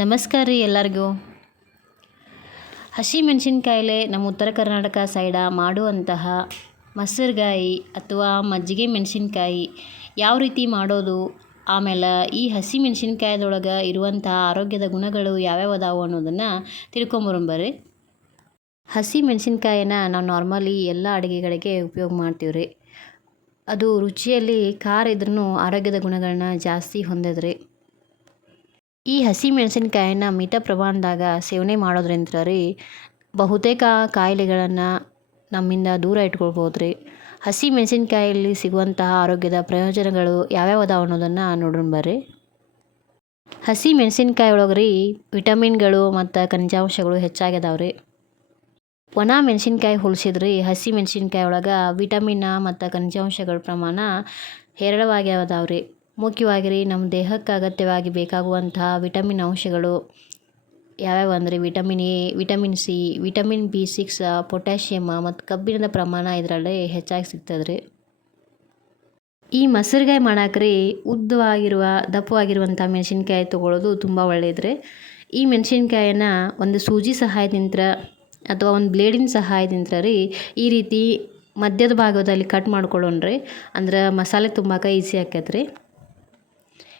ನಮಸ್ಕಾರ ರೀ ಎಲ್ಲರಿಗೂ. ಹಸಿ ಮೆಣಸಿನ್ಕಾಯಿಲೆ ನಮ್ಮ ಉತ್ತರ ಕರ್ನಾಟಕ ಸೈಡ ಮಾಡುವಂತಹ ಮೊಸರುಗಾಯಿ ಅಥವಾ ಮಜ್ಜಿಗೆ ಮೆಣಸಿನ್ಕಾಯಿ ಯಾವ ರೀತಿ ಮಾಡೋದು, ಆಮೇಲೆ ಈ ಹಸಿ ಮೆಣಸಿನ್ಕಾಯದೊಳಗೆ ಇರುವಂತಹ ಆರೋಗ್ಯದ ಗುಣಗಳು ಯಾವ್ಯಾವ ಅದಾವು ಅನ್ನೋದನ್ನು ತಿಳ್ಕೊಂಬರಂಬರ್ರಿ. ಹಸಿ ಮೆಣಸಿನ್ಕಾಯಿನ ನಾವು ನಾರ್ಮಲಿ ಎಲ್ಲ ಅಡುಗೆಗಳಿಗೆ ಉಪಯೋಗ ಮಾಡ್ತೀವಿ ರೀ. ಅದು ರುಚಿಯಲ್ಲಿ ಖಾರ ಇದ್ರೂ ಆರೋಗ್ಯದ ಗುಣಗಳನ್ನ ಜಾಸ್ತಿ ಹೊಂದದ್ರಿ. ಈ ಹಸಿ ಮೆಣಸಿನ್ಕಾಯಿನ ಮಿತ ಪ್ರಮಾಣದಾಗ ಸೇವನೆ ಮಾಡೋದ್ರಿಂದ ರೀ ಬಹುತೇಕ ಕಾಯಿಲೆಗಳನ್ನು ನಮ್ಮಿಂದ ದೂರ ಇಟ್ಕೊಳ್ಬೋದು ರೀ. ಹಸಿ ಮೆಣಸಿನ್ಕಾಯಲ್ಲಿ ಸಿಗುವಂತಹ ಆರೋಗ್ಯದ ಪ್ರಯೋಜನಗಳು ಯಾವ್ಯಾವ ಅದಾವ ಅನ್ನೋದನ್ನು ನೋಡೋಣ ಬರ್ರಿ. ಹಸಿ ಮೆಣಸಿನ್ಕಾಯಿ ಒಳಗೆ ರೀ ವಿಟಮಿನ್ಗಳು ಮತ್ತು ಖನಿಜಾಂಶಗಳು ಹೆಚ್ಚಾಗ್ಯದಾವ ರೀ. ಒಣ ಮೆಣಸಿನ್ಕಾಯಿ ಹೋಲಿಸಿದ್ರಿ ಹಸಿ ಮೆಣಸಿನ್ಕಾಯಿ ಒಳಗೆ ವಿಟಮಿನ್ ಮತ್ತು ಖನಿಜಾಂಶಗಳ ಪ್ರಮಾಣ ಹೇರಳವಾಗಿ ಅದಾವ್ರಿ. ಮುಖ್ಯವಾಗಿ ರೀ ನಮ್ಮ ದೇಹಕ್ಕೆ ಅಗತ್ಯವಾಗಿ ಬೇಕಾಗುವಂತಹ ವಿಟಮಿನ್ ಅಂಶಗಳು ಯಾವ್ಯಾವ ಅಂದರೆ vitamin A, vitamin C, vitamin B6, potassium ಮತ್ತು ಕಬ್ಬಿಣದ ಪ್ರಮಾಣ ಇದರಲ್ಲಿ ಹೆಚ್ಚಾಗಿ ಸಿಗ್ತದೆ ರೀ. ಈ ಮೊಸರುಗಾಯಿ ಮಾಡಾಕ್ರಿ ದಪ್ಪವಾಗಿರುವಂಥ ಮೆಣಸಿನ್ಕಾಯಿ ತೊಗೊಳ್ಳೋದು ತುಂಬ ಒಳ್ಳೆಯದ್ರಿ. ಈ ಮೆಣಸಿನ್ಕಾಯಿನ ಒಂದು ಸೂಜಿ ಸಹಾಯದಿಂದ ಅಥವಾ ಒಂದು ಬ್ಲೇಡಿನ ಸಹಾಯದಿಂದ ರೀ ಈ ರೀತಿ ಮಧ್ಯದ ಭಾಗದಲ್ಲಿ ಕಟ್ ಮಾಡ್ಕೊಳ್ಳೋಣ್ರಿ. ಅಂದ್ರೆ ಮಸಾಲೆ ತುಂಬಾಕ ಈಸಿ ಆಕೈತೆ ರೀ.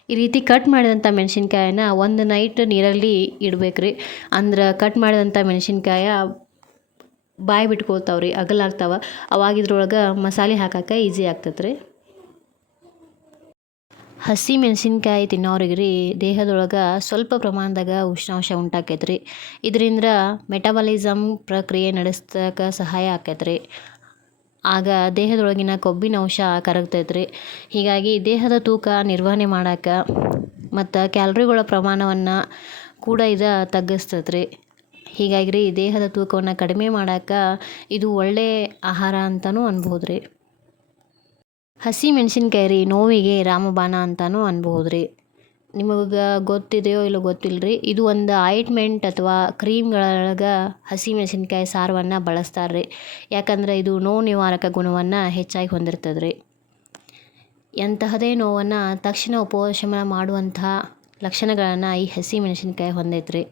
ಈ ರೀತಿ ಕಟ್ ಮಾಡಿದಂಥ ಮೆಣಸಿನ್ಕಾಯಿನ ಒಂದು ನೈಟ್ ನೀರಲ್ಲಿ ಇಡಬೇಕ್ರಿ. ಅಂದ್ರೆ ಕಟ್ ಮಾಡಿದಂಥ ಮೆಣಸಿನ್ಕಾಯ ಬಾಯಿ ಬಿಟ್ಕೊಳ್ತಾವ್ರಿ, ಅಗಲಾಗ್ತಾವ. ಅವಾಗ ಇದ್ರೊಳಗೆ ಮಸಾಲೆ ಹಾಕಕ್ಕೆ ಈಸಿ ಆಗ್ತದೆ ರೀ. ಹಸಿ ಮೆಣಸಿನ್ಕಾಯಿ ತಿನ್ನೋರಿಗೆ ರೀ ದೇಹದೊಳಗೆ ಸ್ವಲ್ಪ ಪ್ರಮಾಣದಾಗ ಉಷ್ಣಾಂಶ ಉಂಟಾಕೈತೆ ರೀ. ಇದರಿಂದ ಮೆಟಬಾಲಿಸಮ್ ಪ್ರಕ್ರಿಯೆ ನಡೆಸ್ತಕ್ಕೆ ಸಹಾಯ ಆಕೈತೆ ರೀ. ಆಗ ದೇಹದೊಳಗಿನ ಕೊಬ್ಬಿನ ಅಂಶ ಕರಗ್ತೈತೆ ರೀ. ಹೀಗಾಗಿ ದೇಹದ ತೂಕ ನಿರ್ವಹಣೆ ಮಾಡೋಕೆ ಮತ್ತು ಕ್ಯಾಲರಿಗಳ ಪ್ರಮಾಣವನ್ನು ಕೂಡ ಇದು ತಗ್ಗಿಸ್ತೈತೆ ರೀ. ಹೀಗಾಗಿ ರೀ ದೇಹದ ತೂಕವನ್ನು ಕಡಿಮೆ ಮಾಡೋಕೆ ಇದು ಒಳ್ಳೆಯ ಆಹಾರ ಅಂತಲೂ ಅನ್ಬೋದು ರೀ. ಹಸಿ ಮೆಣಸಿನ್ಕಾಯಿ ರೀ ನೋವಿಗೆ ರಾಮಬಾಣ ಅಂತಲೂ ಅನ್ಬೋದು ರೀ. ನಿಮಗೆ ಗೊತ್ತಿದೆಯೋ ಇಲ್ಲೋ ಗೊತ್ತಿಲ್ಲ ರೀ, ಇದು ಒಂದು ಆಯಿಂಟ್ಮೆಂಟ್ ಅಥವಾ ಕ್ರೀಮ್ಗಳೊಳಗೆ ಹಸಿ ಮೆಣಸಿನ್ಕಾಯಿ ಸಾರವನ್ನು ಬಳಸ್ತಾರೆ ರೀ. ಯಾಕಂದರೆ ಇದು ನೋವು ನಿವಾರಕ ಗುಣವನ್ನು ಹೆಚ್ಚಾಗಿ ಹೊಂದಿರ್ತದೆ ರೀ. ಎಂತಹದೇ ನೋವನ್ನು ತಕ್ಷಣ ಉಪಶಮನ ಮಾಡುವಂತಹ ಲಕ್ಷಣಗಳನ್ನು ಈ ಹಸಿ ಮೆಣಸಿನ್ಕಾಯಿ ಹೊಂದೈತೆ ರೀ.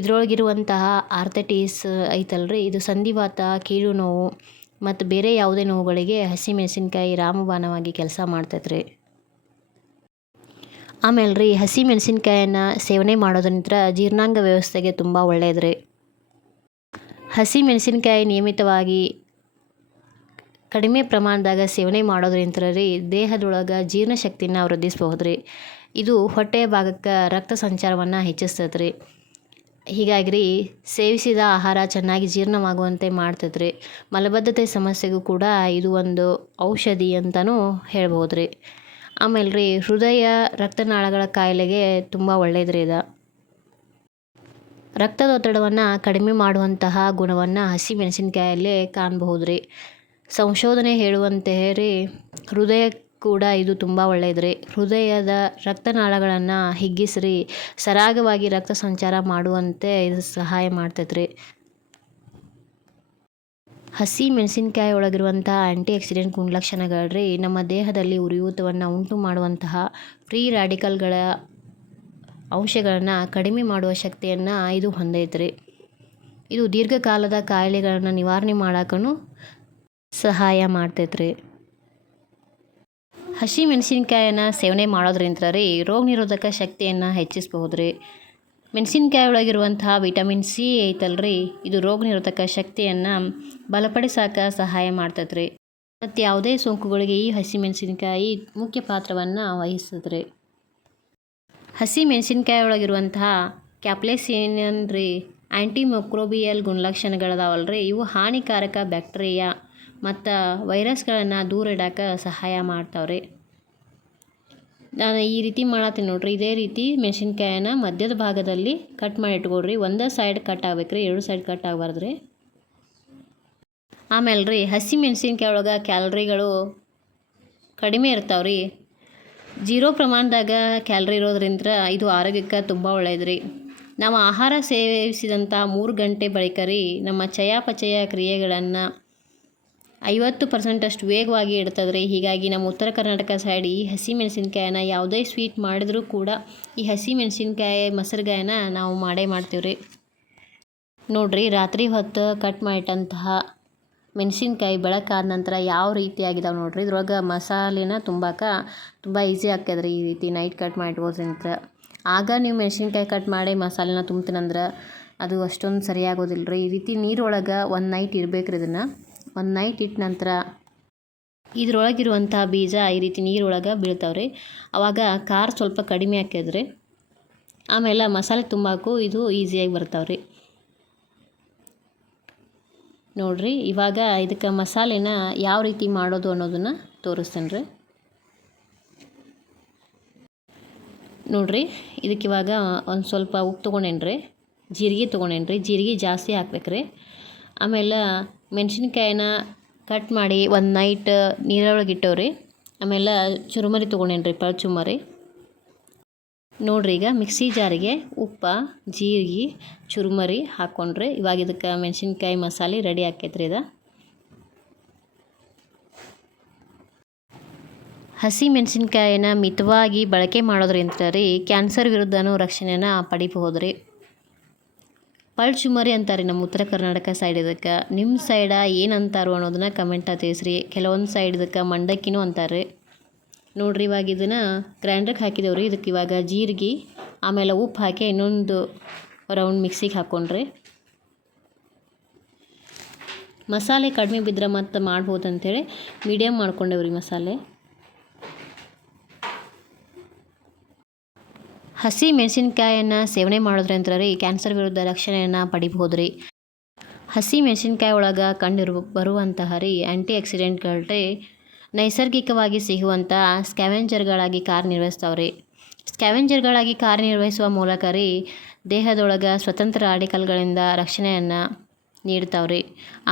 ಇದರೊಳಗಿರುವಂತಹ ಆರ್ಥೈಟಿಸ್ ಐತಲ್ರಿ, ಇದು ಸಂಧಿವಾತ, ಕೀಲು ನೋವು ಮತ್ತು ಬೇರೆ ಯಾವುದೇ ನೋವುಗಳಿಗೆ ಹಸಿ ಮೆಣಸಿನ್ಕಾಯಿ ರಾಮಬಾಣವಾಗಿ ಕೆಲಸ ಮಾಡ್ತೈತೆ ರೀ. ಆಮೇಲೆ ರೀ ಹಸಿ ಮೆಣಸಿನ್ಕಾಯನ್ನು ಸೇವನೆ ಮಾಡೋದ್ರಿಂದ ಜೀರ್ಣಾಂಗ ವ್ಯವಸ್ಥೆಗೆ ತುಂಬ ಒಳ್ಳೆಯದು ರೀ. ಹಸಿ ಮೆಣಸಿನ್ಕಾಯಿ ನಿಯಮಿತವಾಗಿ ಕಡಿಮೆ ಪ್ರಮಾಣದಾಗ ಸೇವನೆ ಮಾಡೋದ್ರಿಂದ ರೀ ದೇಹದೊಳಗೆ ಜೀರ್ಣಶಕ್ತಿನ ವೃದ್ಧಿಸ್ಬಹುದು ರೀ. ಇದು ಹೊಟ್ಟೆಯ ಭಾಗಕ್ಕೆ ರಕ್ತ ಸಂಚಾರವನ್ನು ಹೆಚ್ಚಿಸ್ತದೆ ರೀ. ಹೀಗಾಗಿ ರೀ ಸೇವಿಸಿದ ಆಹಾರ ಚೆನ್ನಾಗಿ ಜೀರ್ಣವಾಗುವಂತೆ ಮಾಡ್ತದೆ ರೀ. ಮಲಬದ್ಧತೆ ಸಮಸ್ಯೆಗೂ ಕೂಡ ಇದು ಒಂದು ಔಷಧಿ ಅಂತಲೂ ಹೇಳ್ಬೋದು ರೀ. ಆಮೇಲೆ ರೀ ಹೃದಯ ರಕ್ತನಾಳಗಳ ಕಾಯಿಲೆಗೆ ತುಂಬ ಒಳ್ಳೆಯದು ರೀ ಇದು. ರಕ್ತದೊತ್ತಡವನ್ನು ಕಡಿಮೆ ಮಾಡುವಂತಹ ಗುಣವನ್ನು ಹಸಿ ಮೆಣಸಿನ್ಕಾಯಲ್ಲೇ ಕಾಣಬಹುದು ರೀ. ಸಂಶೋಧನೆ ಹೇಳುವಂತೆ ರೀ ಹೃದಯ ಕೂಡ ಇದು ತುಂಬ ಒಳ್ಳೆಯದು ರೀ. ಹೃದಯದ ರಕ್ತನಾಳಗಳನ್ನು ಹಿಗ್ಗಿಸಿ ಸರಾಗವಾಗಿ ರಕ್ತ ಸಂಚಾರ ಮಾಡುವಂತೆ ಇದು ಸಹಾಯ ಮಾಡ್ತೈತೆ ರೀ. ಹಸಿ ಮೆಣಸಿನ್ಕಾಯಿ ಒಳಗಿರುವಂತಹ ಆ್ಯಂಟಿ ಆಕ್ಸಿಡೆಂಟ್ ಗುಣಲಕ್ಷಣಗಳು ರೀ ನಮ್ಮ ದೇಹದಲ್ಲಿ ಉರಿಯೂತವನ್ನು ಉಂಟು ಮಾಡುವಂತಹ ಫ್ರೀ ರ್ಯಾಡಿಕಲ್ಗಳ ಅಂಶಗಳನ್ನು ಕಡಿಮೆ ಮಾಡುವ ಶಕ್ತಿಯನ್ನು ಇದು ಹೊಂದೈತೆ ರೀ. ಇದು ದೀರ್ಘಕಾಲದ ಕಾಯಿಲೆಗಳನ್ನು ನಿವಾರಣೆ ಮಾಡೋಕ್ಕೂ ಸಹಾಯ ಮಾಡ್ತೈತೆ ರೀ. ಹಸಿ ಮೆಣಸಿನ್ಕಾಯನ್ನು ಸೇವನೆ ಮಾಡೋದ್ರಿಂದ ರೀ ರೋಗ ನಿರೋಧಕ ಶಕ್ತಿಯನ್ನು ಹೆಚ್ಚಿಸ್ಬಹುದು ರೀ. ಮೆಣಸಿನ್ಕಾಯಿ ಒಳಗಿರುವಂತಹ ವಿಟಮಿನ್ ಸಿ ಐತಲ್ರಿ, ಇದು ರೋಗ ನಿರೋಧಕ ಶಕ್ತಿಯನ್ನು ಬಲಪಡಿಸೋಕೆ ಸಹಾಯ ಮಾಡ್ತೈತೆ ರೀ. ಮತ್ತು ಯಾವುದೇ ಸೋಂಕುಗಳಿಗೆ ಈ ಹಸಿ ಮೆಣಸಿನ್ಕಾಯಿ ಮುಖ್ಯ ಪಾತ್ರವನ್ನು ವಹಿಸ್ತದೆ ರೀ. ಹಸಿ ಮೆಣಸಿನ್ಕಾಯಿ ಒಳಗಿರುವಂತಹ ಕ್ಯಾಪ್ಸೈಸಿನ್ ರೀ ಆ್ಯಂಟಿಮೈಕ್ರೋಬಿಯಲ್ ಗುಣಲಕ್ಷಣಗಳದಾವಲ್ರಿ, ಇವು ಹಾನಿಕಾರಕ ಬ್ಯಾಕ್ಟೀರಿಯಾ ಮತ್ತು ವೈರಸ್ಗಳನ್ನು ದೂರ ಇಡೋಕೆ ಸಹಾಯ ಮಾಡ್ತಾವ್ರಿ. ನಾನು ಈ ರೀತಿ ಮಾಡತ್ತೀನಿ ನೋಡ್ರಿ. ಇದೇ ರೀತಿ ಮೆಣಸಿನ್ಕಾಯಿನ ಮಧ್ಯದ ಭಾಗದಲ್ಲಿ ಕಟ್ ಮಾಡಿ ಇಟ್ಕೊಳ್ರಿ. ಒಂದೇ ಸೈಡ್ ಕಟ್ ಆಗ್ಬೇಕ್ರಿ, ಎರಡು ಸೈಡ್ ಕಟ್ ಆಗಬಾರ್ದು ರೀ. ಆಮೇಲೆ ರೀ ಹಸಿ ಮೆಣಸಿನ್ಕಾಯಿ ಒಳಗೆ ಕ್ಯಾಲರಿಗಳು ಕಡಿಮೆ ಇರ್ತಾವ್ರಿ. 0 ಪ್ರಮಾಣದಾಗ ಕ್ಯಾಲರಿ ಇರೋದ್ರಿಂದ ಇದು ಆರೋಗ್ಯಕ್ಕೆ ತುಂಬ ಒಳ್ಳೆಯದು ರೀ. ನಾವು ಆಹಾರ ಸೇವಿಸಿದಂಥ 3 ಗಂಟೆ ಬಳಿಕ ರೀ ನಮ್ಮ ಚಯಾಪಚಯ ಕ್ರಿಯೆಗಳನ್ನು 50% ಅಷ್ಟು ವೇಗವಾಗಿ ಇಡ್ತದ್ರಿ. ಹೀಗಾಗಿ ನಮ್ಮ ಉತ್ತರ ಕರ್ನಾಟಕ ಸೈಡ್ ಈ ಹಸಿ ಮೆಣಸಿನ್ಕಾಯನ್ನ ಯಾವುದೇ ಸ್ವೀಟ್ ಮಾಡಿದ್ರೂ ಕೂಡ ಈ ಹಸಿ ಮೆಣಸಿನ್ಕಾಯಿ ಮೊಸರುಗಾಯನ್ನ ನಾವು ಮಾಡೇ ಮಾಡ್ತೀವಿ ರೀ. ನೋಡಿರಿ, ರಾತ್ರಿ ಹೊತ್ತು ಕಟ್ ಮಾಡಿಟ್ಟಂತಹ ಮೆಣಸಿನ್ಕಾಯಿ ಬೆಳಕಾದ ನಂತರ ಯಾವ ರೀತಿ ಆಗಿದಾವೆ ನೋಡಿರಿ. ಇದ್ರೊಳಗೆ ಮಸಾಲೆನ ತುಂಬ ಈಸಿ ಆಗ್ತದೆ ಈ ರೀತಿ ನೈಟ್ ಕಟ್ ಮಾಡಿಟ್ಬೋದ್ರಿಂತ. ಆಗ ನೀವು ಮೆಣಸಿನ್ಕಾಯಿ ಕಟ್ ಮಾಡಿ ಮಸಾಲೆನ ತುಂಬ್ತೀನಂದ್ರೆ ಅದು ಅಷ್ಟೊಂದು ಸರಿಯಾಗೋದಿಲ್ಲ ರೀ. ಈ ರೀತಿ ನೀರೊಳಗೆ ಒಂದು ನೈಟ್ ಇರಬೇಕ್ರಿ. ಇದನ್ನು ಒಂದು ನೈಟ್ ಇಟ್ಟ ನಂತರ ಇದ್ರೊಳಗಿರುವಂಥ ಬೀಜ ಈ ರೀತಿ ನೀರೊಳಗೆ ಬೀಳ್ತಾವ್ರಿ. ಆವಾಗ ಖಾರ ಸ್ವಲ್ಪ ಕಡಿಮೆ ಹಾಕಿದ್ರಿ. ಆಮೇಲೆ ಮಸಾಲೆ ತುಂಬಾಕು ಇದು ಈಸಿಯಾಗಿ ಬರ್ತಾವ್ರಿ. ನೋಡಿರಿ, ಇವಾಗ ಇದಕ್ಕೆ ಮಸಾಲೆನ ಯಾವ ರೀತಿ ಮಾಡೋದು ಅನ್ನೋದನ್ನು ತೋರಿಸ್ತೇನೆ ರೀ. ನೋಡಿರಿ, ಇದಕ್ಕೆ ಇವಾಗ ಒಂದು ಸ್ವಲ್ಪ ಉಪ್ಪು ತೊಗೊಂಡೇನ್ರಿ, ಜೀರಿಗೆ ತೊಗೊಂಡೇನ್ರಿ. ಜೀರಿಗೆ ಜಾಸ್ತಿ ಹಾಕ್ಬೇಕ್ರಿ. ಆಮೇಲೆ ಮೆಣಸಿನ್ಕಾಯಿನ ಕಟ್ ಮಾಡಿ ಒಂದು ನೈಟ್ ನೀರೊಳಗೆ ಇಟ್ಟವ್ರಿ. ಆಮೇಲೆ ಚುರುಮರಿ ತೊಗೊಂಡೇನ್ರಿ, ಚುರುಮರಿ. ನೋಡಿರಿ, ಈಗ ಮಿಕ್ಸಿ ಜಾರಿಗೆ ಉಪ್ಪು, ಜೀರಿಗೆ, ಚುರುಮರಿ ಹಾಕ್ಕೊಂಡ್ರಿ. ಇವಾಗ ಇದಕ್ಕೆ ಮೆಣಸಿನ್ಕಾಯಿ ಮಸಾಲೆ ರೆಡಿ ಆಕೈತ್ರಿ. ಇದು ಹಸಿ ಮೆಣಸಿನ್ಕಾಯಿನ ಮಿತವಾಗಿ ಬಳಕೆ ಮಾಡೋದ್ರಿಂದ ರೀ ಕ್ಯಾನ್ಸರ್ ವಿರುದ್ಧನೂ ರಕ್ಷಣೆನ ಪಡಿಬಹುದು ರೀ. ಚುರುಮರಿ ಅಂತಾರೆ ನಮ್ಮ ಉತ್ತರ ಕರ್ನಾಟಕ ಸೈಡ್. ಇದಕ್ಕೆ ನಿಮ್ಮ ಸೈಡ ಏನಂತಾರೋ ಅನ್ನೋದನ್ನ ಕಮೆಂಟಾಗಿ ತಿಳಿಸ್ರಿ. ಕೆಲವೊಂದು ಸೈಡ್ ಇದಕ್ಕೆ ಮಂಡಕ್ಕಿನೂ ಅಂತಾರೆ. ನೋಡಿರಿ, ಇವಾಗ ಇದನ್ನು ಗ್ರೈಂಡ್ರಿಗೆ ಹಾಕಿದೇವ್ರಿ. ಇದಕ್ಕೆ ಇವಾಗ ಜೀರಿಗೆ ಆಮೇಲೆ ಉಪ್ಪು ಹಾಕಿ ಇನ್ನೊಂದು ರೌಂಡ್ ಮಿಕ್ಸಿಗೆ ಹಾಕ್ಕೊಂಡ್ರಿ. ಮಸಾಲೆ ಕಡಿಮೆ ಬಿದ್ದರೆ ಮತ್ತು ಮಾಡ್ಬೋದು ಅಂಥೇಳಿ ಮೀಡಿಯಮ್ ಮಾಡ್ಕೊಂಡೇವ್ರಿ ಮಸಾಲೆ. ಹಸಿ ಮೆಣಸಿನ್ಕಾಯನ್ನು ಸೇವನೆ ಮಾಡೋದ್ರಿಂದ ರೀ ಕ್ಯಾನ್ಸರ್ ವಿರುದ್ಧ ರಕ್ಷಣೆಯನ್ನು ಪಡಿಬಹುದು ರೀ. ಹಸಿ ಮೆಣಸಿನ್ಕಾಯಿ ಒಳಗೆ ಬರುವಂತಹ ರೀ ಆ್ಯಂಟಿ ಆಕ್ಸಿಡೆಂಟ್ಗಳು ರೀ ನೈಸರ್ಗಿಕವಾಗಿ ಸಿಗುವಂಥ ಸ್ಕ್ಯಾವೆಂಜರ್ಗಳಾಗಿ ಕಾರ್ಯನಿರ್ವಹಿಸ್ತಾವ್ರಿ. ಸ್ಕ್ಯಾವೆಂಜರ್ಗಳಾಗಿ ಕಾರ್ಯನಿರ್ವಹಿಸುವ ಮೂಲಕ ರೀ ದೇಹದೊಳಗೆ ಸ್ವತಂತ್ರ ರಾಡಿಕಲ್ಗಳಿಂದ ರಕ್ಷಣೆಯನ್ನು ನೀಡ್ತಾವ್ರಿ.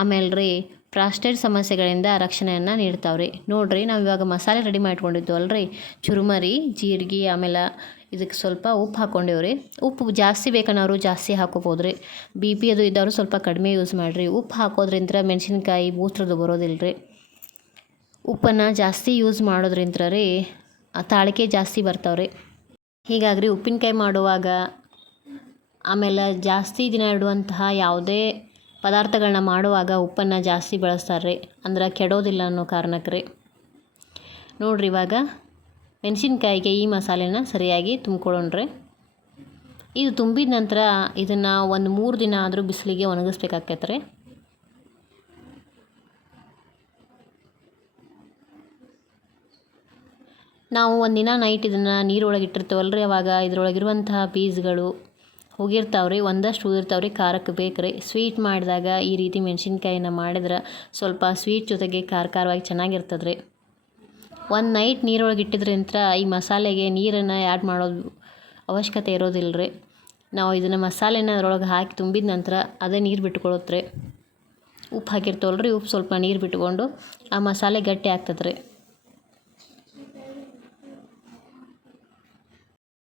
ಆಮೇಲೆ ರೀ ಪ್ರಾಸ್ಟೇಟ್ ಸಮಸ್ಯೆಗಳಿಂದ ರಕ್ಷಣೆಯನ್ನು ನೀಡ್ತಾವ್ರಿ. ನೋಡಿರಿ, ನಾವು ಇವಾಗ ಮಸಾಲೆ ರೆಡಿ ಮಾಡ್ಕೊಂಡಿದ್ದು ಅಲ್ರಿ, ಚುರುಮರಿ, ಜೀರಿಗೆ, ಆಮೇಲೆ ಇದಕ್ಕೆ ಸ್ವಲ್ಪ ಉಪ್ಪು ಹಾಕ್ಕೊಂಡೇವ್ರಿ. ಉಪ್ಪು ಜಾಸ್ತಿ ಬೇಕನ್ನೋರು ಜಾಸ್ತಿ ಹಾಕೋಬೋದು ರೀ. BP ಅದು ಇದ್ದವರು ಸ್ವಲ್ಪ ಕಡಿಮೆ ಯೂಸ್ ಮಾಡಿರಿ. ಉಪ್ಪು ಹಾಕೋದ್ರಿಂದ ಮೆಣಸಿನ್ಕಾಯಿ ಬೂತ್ರದ್ದು ಬರೋದಿಲ್ಲ ರೀ. ಉಪ್ಪನ್ನು ಜಾಸ್ತಿ ಯೂಸ್ ಮಾಡೋದ್ರಿಂದ ರೀ ತಾಳಿಕೆ ಜಾಸ್ತಿ ಬರ್ತಾವ್ರಿ. ಹೀಗಾಗಿ ಉಪ್ಪಿನಕಾಯಿ ಮಾಡುವಾಗ ಆಮೇಲೆ ಜಾಸ್ತಿ ದಿನ ಇಡುವಂತಹ ಯಾವುದೇ ಪದಾರ್ಥಗಳನ್ನ ಮಾಡುವಾಗ ಉಪ್ಪನ್ನು ಜಾಸ್ತಿ ಬಳಸ್ತಾರೆ ರೀ. ಅಂದ್ರೆ ಕೆಡೋದಿಲ್ಲ ಅನ್ನೋ ಕಾರಣಕ್ಕೆ ರೀ. ನೋಡಿರಿ, ಇವಾಗ ಮೆಣಸಿನ್ಕಾಯಿಗೆ ಈ ಮಸಾಲೆನ ಸರಿಯಾಗಿ ತುಂಬ್ಕೊಳ್ಳೋಣ್ರಿ. ಇದು ತುಂಬಿದ ನಂತರ ಇದನ್ನು ಒಂದು 3 ದಿನ ಆದರೂ ಬಿಸಿಲಿಗೆ ಒಣಗಿಸ್ಬೇಕಾಕೈತೆ ರೀ. ನಾವು ಒಂದಿನ ನೈಟ್ ಇದನ್ನು ನೀರೊಳಗೆ ಇಟ್ಟಿರ್ತೀವಲ್ರಿ, ಅವಾಗ ಇದ್ರೊಳಗಿರುವಂತಹ ಬೀಜಗಳು ಹೋಗಿರ್ತಾವ್ರಿ. ಒಂದಷ್ಟು ಉದಿರ್ತಾವ್ರಿ. ಖಾರಕ್ಕೆ ಬೇಕ್ರಿ. ಸ್ವೀಟ್ ಮಾಡಿದಾಗ ಈ ರೀತಿ ಮೆಣಸಿನ್ಕಾಯಿನ ಮಾಡಿದ್ರೆ ಸ್ವಲ್ಪ ಸ್ವೀಟ್ ಜೊತೆಗೆ ಖಾರವಾಗಿ ಚೆನ್ನಾಗಿರ್ತದೆ ರೀ. ಒಂದು ನೈಟ್ ನೀರೊಳಗೆ ಇಟ್ಟಿದ್ರಿಂದ ಈ ಮಸಾಲೆಗೆ ನೀರನ್ನು ಆ್ಯಡ್ ಮಾಡೋದು ಅವಶ್ಯಕತೆ ಇರೋದಿಲ್ಲ ರೀ. ನಾವು ಇದನ್ನು ಮಸಾಲೆನ ಅದರೊಳಗೆ ಹಾಕಿ ತುಂಬಿದ ನಂತರ ಅದೇ ನೀರು ಬಿಟ್ಕೊಳ್ಳುತ್ತೆ ರೀ. ಉಪ್ಪು ಹಾಕಿರ್ತವಲ್ರಿ, ಉಪ್ಪು ಸ್ವಲ್ಪ ನೀರು ಬಿಟ್ಕೊಂಡು ಆ ಮಸಾಲೆ ಗಟ್ಟಿ ಆಗ್ತದೆ ರೀ.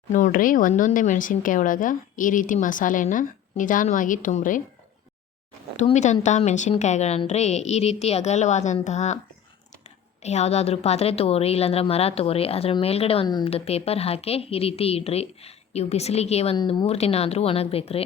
ನೋಡಿರಿ, ಒಂದೊಂದೇ ಮೆಣಸಿನ್ಕಾಯಿ ಒಳಗೆ ಈ ರೀತಿ ಮಸಾಲೆನ ನಿಧಾನವಾಗಿ ತುಂಬ್ರಿ. ತುಂಬಿದಂತಹ ಮೆಣಸಿನ್ಕಾಯಿಗಳನ್ರಿ ಈ ರೀತಿ ಅಗಲವಾದಂತಹ ಯಾವುದಾದ್ರೂ ಪಾತ್ರೆ ತೊಗೋರಿ, ಇಲ್ಲಾಂದ್ರೆ ಮರ ತೊಗೋರಿ. ಅದ್ರ ಮೇಲ್ಗಡೆ ಒಂದು ಪೇಪರ್ ಹಾಕಿ ಈ ರೀತಿ ಇಡ್ರಿ. ಇವು ಬಿಸಿಲಿಗೆ ಒಂದು 3 ದಿನ ಆದರೂ ಒಣಗಬೇಕು ರೀ.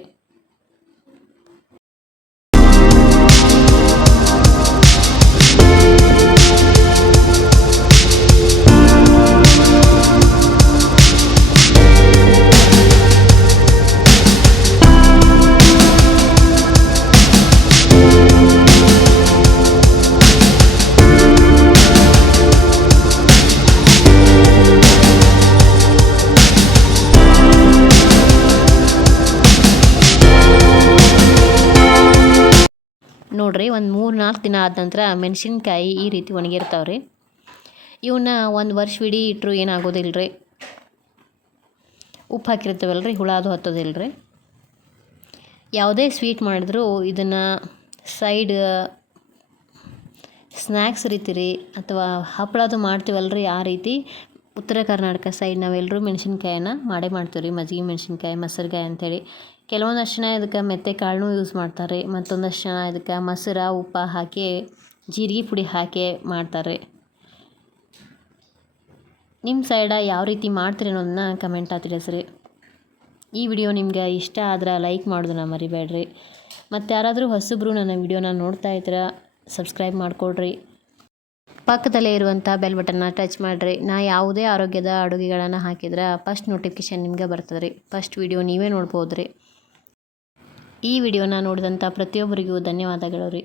ನೋಡಿರಿ, ಒಂದು 3-4 ದಿನ ಆದ ನಂತರ ಮೆಣಸಿನ್ಕಾಯಿ ಈ ರೀತಿ ಒಣಗಿರ್ತಾವ್ರಿ. ಇವನ್ನ ಒಂದು ವರ್ಷವಿಡೀ ಇಟ್ಟರು ಏನಾಗೋದಿಲ್ಲ ರೀ. ಉಪ್ಪು ಹಾಕಿರ್ತೀವಲ್ರಿ, ಹುಳ ಅದು ಹತ್ತೋದಿಲ್ಲ ರೀ. ಯಾವುದೇ ಸ್ವೀಟ್ ಮಾಡಿದ್ರೂ ಇದನ್ನು ಸೈಡ್ ಸ್ನ್ಯಾಕ್ಸ್ ರೀತಿ ರೀ ಅಥವಾ ಹಪ್ಪಳದು ಮಾಡ್ತೀವಲ್ರಿ, ಆ ರೀತಿ ಉತ್ತರ ಕರ್ನಾಟಕ ಸೈಡ್ ನಾವೆಲ್ಲರೂ ಮೆಣಸಿನ್ಕಾಯಿನ ಮಾಡ್ತೀವಿ ರೀ. ಮಜ್ಜಿಗೆ ಮೆಣಸಿನ್ಕಾಯಿ, ಮೊಸರುಗಾಯಿ ಅಂಥೇಳಿ. ಕೆಲವೊಂದಷ್ಟು ಜನ ಇದಕ್ಕೆ ಮೆತ್ತೆ ಕಾಳನ್ನೂ ಯೂಸ್ ಮಾಡ್ತಾರೆ. ಮತ್ತೊಂದಷ್ಟು ಜನ ಇದಕ್ಕೆ ಮೊಸರು, ಉಪ್ಪು ಹಾಕಿ ಜೀರಿಗೆ ಪುಡಿ ಹಾಕಿ ಮಾಡ್ತಾರೆ. ನಿಮ್ಮ ಸೈಡ ಯಾವ ರೀತಿ ಮಾಡ್ತೀರಿ ಅನ್ನೋದನ್ನ ಕಮೆಂಟಾಗ ತಿಳಿಸ್ರಿ. ಈ ವಿಡಿಯೋ ನಿಮ್ಗೆ ಇಷ್ಟ ಆದ್ರೆ ಲೈಕ್ ಮಾಡೋದನ್ನ ಮರಿಬೇಡ್ರಿ. ಮತ್ತು ಯಾರಾದರೂ ಹೊಸಬ್ರು ನನ್ನ ವಿಡಿಯೋನ ನೋಡ್ತಾ ಇದ್ರೆ ಸಬ್ಸ್ಕ್ರೈಬ್ ಮಾಡಿಕೊಡ್ರಿ. ಪಕ್ಕದಲ್ಲೇ ಇರುವಂಥ ಬೆಲ್ ಬಟನ್ನ ಟಚ್ ಮಾಡಿರಿ. ನಾ ಯಾವುದೇ ಆರೋಗ್ಯದ ಅಡುಗೆಗಳನ್ನು ಹಾಕಿದ್ರೆ ಫಸ್ಟ್ ನೋಟಿಫಿಕೇಷನ್ ನಿಮ್ಗೆ ಬರ್ತದೆ ರೀ. ಫಸ್ಟ್ ವಿಡಿಯೋ ನೀವೇ ನೋಡ್ಬೋದು ರೀ. ಈ ವಿಡಿಯೋನ ನೋಡಿದಂಥ ಪ್ರತಿಯೊಬ್ಬರಿಗೂ ಧನ್ಯವಾದಗಳು ರೀ.